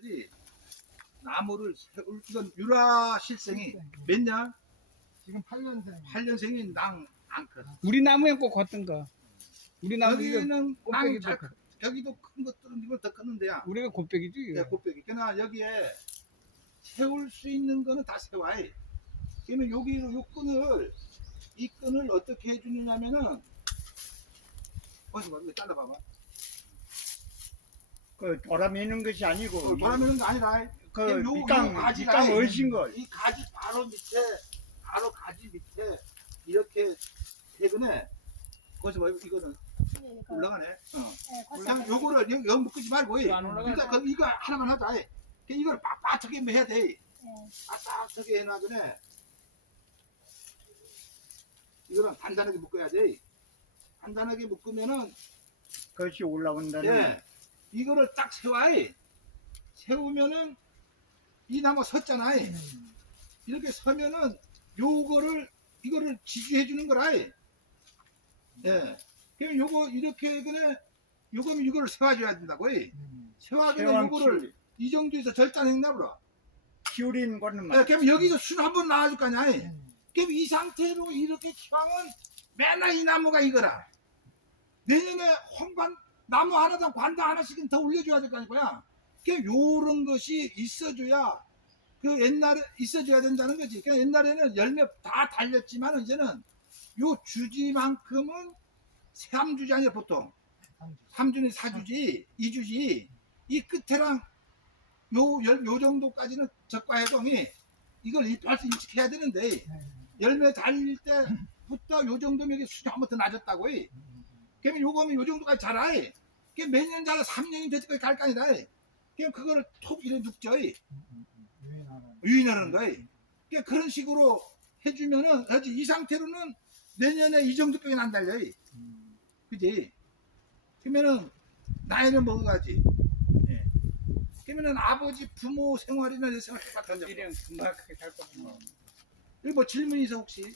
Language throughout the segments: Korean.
분들이 나무를 세울 이건 유라 실생이 몇 년? 지금 8년생. 8년생이 낭안 컸어. 우리 나무에 꼭 걷던 거. 우리 나무 이거 여기는 꽃배기 낭잘 더 컸- 여기도 큰 것들은 이걸 더 컸는데야. 우리가 곱빼기지. 예, 이거. 곱빼기. 그러나 여기에 세울 수 있는 거는 다 세워야 해. 그러면 여기로 요 끈을 이 끈을 어떻게 해주느냐면은 어디 봐, 이거 잘라봐봐. 그 돌아미는 것이 아니고 어, 뭐라는 거 아니라 그 요- 요 밑강 가지가 밑강 이- 얼씬 걸이 가지 바로 밑에 바로 가지 밑에 이렇게 해근에 거기서 뭐 이거는 올라가네. 어. 그냥 요거를 여, 여 묶지 말고 안 올라가네. 일단 그 이거 하나만 하자. 해. 그 이걸 빳빳하게 해야 돼. 빳빳하게 해놔그네 이거는 단단하게 묶어야 돼. 단단하게 묶으면은 그것이 올라온다는 예 이거를 딱 세워야 해. 세우면은 이 나무 섰잖아. 이렇게 서면은 요거를 이거를 지지해 주는 거라. 예. 그럼 요거 이렇게 그래 요거는 이거를 세워줘야 된다고. 예. 세워하면 세왕 요거를. 이 정도에서 절단했나 보라. 기울인 거는 예, 말 그럼 여기서 순 한번 나와줄 거 아니야. 예. 그럼 이 상태로 이렇게 키우면 맨날 이 나무가 이거라. 내년에 홍관 나무 하나당 관당 하나씩은 더 올려줘야 될 거 아니야. 그러니까 요런 것이 있어줘야 그 옛날에 있어줘야 된다는 거지. 그러니까 옛날에는 열매 다 달렸지만 이제는 요 주지만큼은 삼주지 아니야 보통. 삼주는 사주지, 이주지. 이 끝에랑 요, 열, 요 정도까지는 적과 해동이 이걸 입할 수 인식해야 되는데 열매 달릴 때부터 요 정도면 이게 수준 한번 더 낮았다고 해. 그러면 요거면 요 정도까지 자라. 그 몇년 자라 3년이 될 때까지 갈거 아니다. 그럼 그거를 톡 이래 눕죠. 유인하는 거야. 그러니까 그런 식으로 해주면은 하지 이 상태로는 내년에 이 정도까지 안 달려. 그지? 그러면은 나이는 먹어가지. 예. 그러면은 아버지 부모 생활이나 내 생활 똑같은 점. 이랑 금방 크게 살 거든. 여기 뭐 질문 있어 혹시?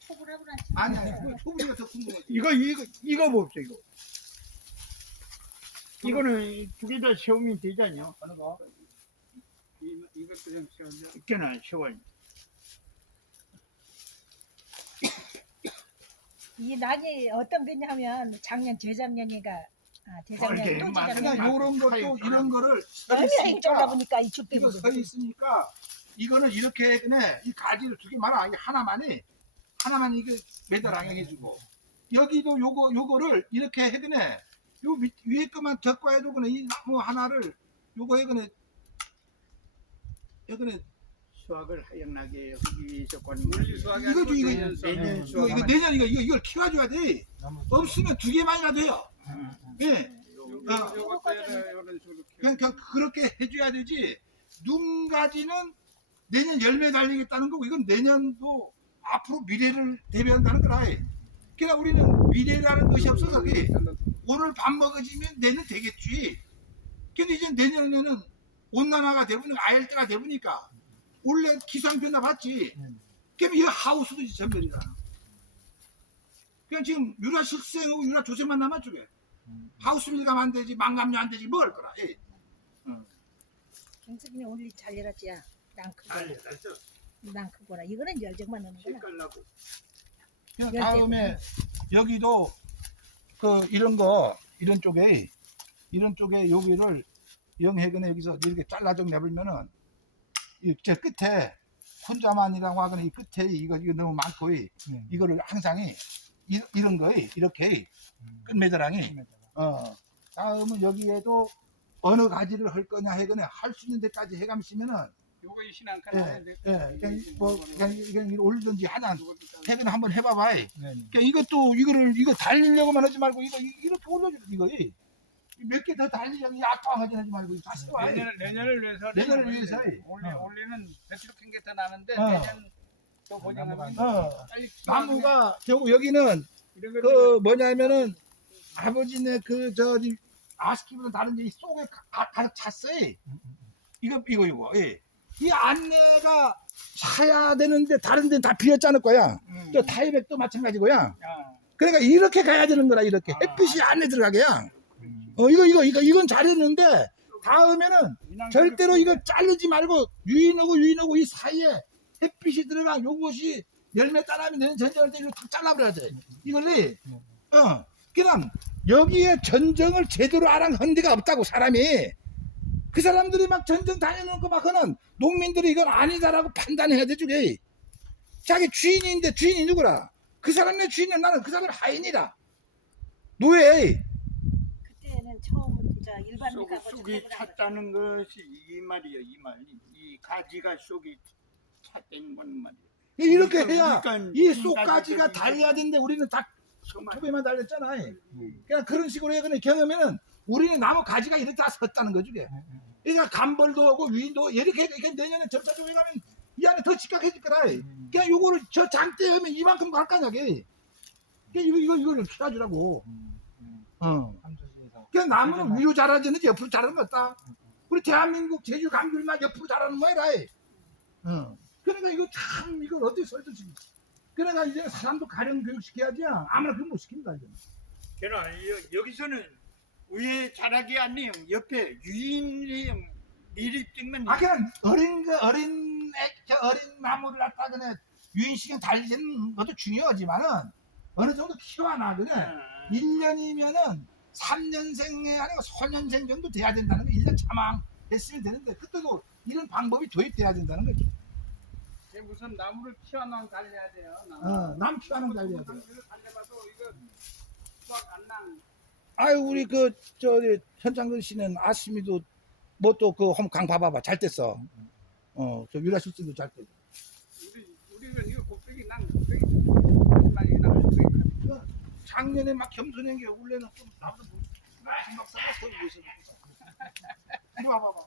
초보라고는 아니 아니 그거 초보기가 더 궁금해. 이거 이거 이거 봅시다 이거 이거는 두 개다 시험이 되잖아요. 어느 거? 이- 이것도 좀 시원해. 이게는 시원 이 낙이 어떤 배냐면 작년 재작년이가 아 재작년 또. 그냥 재작년 요런 것도 이런 거를 서 열매가 있으니까 쫄라 보니까 이 이거 죽대고 서 있으니까 이거는 이렇게 그네 이 가지를 두개 말아. 이게 하나만이. 하나만 이게 매달하게 해주고. 여기도 요거 요거를 이렇게 해그네 요 밑, 위에 것만 적과해도 그네 이 나무 하나를 요거 해그네 해그네 수확을 하연하게 하기 위해서 건 물리 수학이 이거죠, 아니고 이거. 내년 수학. 내년 이거, 수확 이거 내년 이거 이거 이걸 키워줘야 돼 없으면 두 개만이라도 해요 예 아. 때려 이런 식으로 키워. 그냥, 그냥 그렇게 해줘야 되지. 눈 가지는 내년 열매 달리겠다는 거고, 이건 내년도 앞으로 미래를 대비한다는 거라. 그러니까 우리는 미래라는 것이 없어서, 그게 오늘 밥 먹어지면 내년 되겠지. 근데 이제 내년에는 온난화가 되보니 아열대가 되보니까 원래 기상 변화 봤지. 그럼 이거 하우스도 이제 전멸이다. 그냥 지금 유라 식생하고 유라 조세만 남았죠. 그게. 하우스 밀가면 안 되지, 망감료 안 되지, 뭐할 거라. 예. 경수빈이 오늘 잘 열었지야 난 크고 잘 됐어. 난 크고라 이거는 열정만 넣는구나 색깔 나고 그냥 다음에 여기도 그 이런 거 이런 쪽에 이런 쪽에 여기를 영해근에 여기서 이렇게 잘라정 내버리면은 이제 끝에 혼자만이라고 하거나 이 끝에 이거 이거 너무 많고 이 이거를 항상이 이, 이 런 거에 이렇게 끝매달랑이 어 다음은 여기에도 어느 가지를 할 거냐 해거나 할 수 있는 데까지 해감시면은 요거 이 신앙 칸 예, 해야 돼. 예, 그냥 뭐 그냥 그냥 올리든지 하나 해거나 한번 해봐봐. 그러니까 이것도 이거를 이거 달리려고만 하지 말고 이거 이- 이렇게 올려주는 이거 몇 개 더 달리려고 아까워하지 하지 말고 이거 다시 와. 내년을 내년을 위해서 내년을 위해서 해. 올리 어. 올리는 배추로 캔게 더 나는데 어. 내년 또 보장하면 어. 빨리 나무가 결국 여기는 이런 그 뭐냐면은 아버지네 그 저기 아스키보다 다른데 이 속에 가- 가- 가득 찼어요. 이거 이거 이거. 예. 이 안내가 차야 되는데 다른 데는 다 비었잖을 거야. 음. 저 타이백도 마찬가지고야. 야, 그러니까 이렇게 가야 되는 거라 이렇게 아. 햇빛이 안에 들어가게야. 어 이거 이거 이거 이건 잘했는데 다음에는 절대로 이걸 자르지 말고 유인하고 유인하고 이 사이에 햇빛이 들어가 요것이 열매 따라면 내년 전쟁할 때 이거 탁 잘라버려야 돼. 이걸리 어 그냥 여기에 전쟁을 제대로 알아 한 데가 없다고 사람이 그 사람들이 막 전쟁 다녀놓고 막 하는 농민들이 이건 아니다라고 판단해야 되죠. 게 자기 주인인데 주인이 누구라? 그 사람의 주인은 나는 그 사람의 하인이라. 노예. 그때는 처음 저 일반 쑥, 밀가루 쑥이 찼다는 것이 이 말이에요 이 말. 이 가지가 쑥이 찼다는 건 말이에요. 이렇게 그러니까 해야 그러니까 이 가지들이 달려야 되는데 우리는 다 초배만 달렸잖아. 그냥 그런 식으로 해. 그냥 경험에는 우리는 나무 가지가 이렇게 다 섰다는 거죠. 이게. 그러니까 감벌도 하고 위인도 이렇게 이렇게 내년에 점차적으로 가면 이 안에 더 직각해질 거라. 그냥 요거를 저 장대 하면 이만큼 갈 거냐 게. 그냥 이거 이거 이걸 키워주라고. 어. 그냥 나무는 위로 자라지는지 옆으로 자라는 거 없다. 우리 대한민국 제주 감귤만 옆으로 자라는 거야. 어. 그러니까 이거 참 이걸 어떻게 설득시 그러니까 이제 사람도 가령 교육시켜야지 아무나 그건 못 시킨다 이제. 그러나 여- 여기서는 위에 자라기 아니에요. 옆에 유인이 미리 찍면 아 그냥 어린 그 어린 애, 저 어린 나무를 갖다 그냥 유인시경 달리는 것도 중요하지만은 어느 정도 키워놔 그래. 아, 1년이면은 3년생이 아니고 소년생 정도 돼야 된다는 거 1년 차망 했으면 되는데 그때도 이런 방법이 도입돼야 된다는 거지. 이게 무슨 나무를 키워놔 달려야 돼요. 나무. 어, 남 키워는 달려야 돼. 달려봐도 이거 수확 안 난. 아유 우리 그 저기 현장근 씨는 아스미도 뭐 또 그 홈강 봐봐봐 잘 됐어. 어저 유라실 씨도 잘 됐어. 우리 우리는 이거 곱빼기 난 곱빼기. 마지막에 난 곱빼기. 작년에 막 겸손한 게 올해는 좀 나보다 뭐 생각 살았어 위해서. 이리 와봐봐.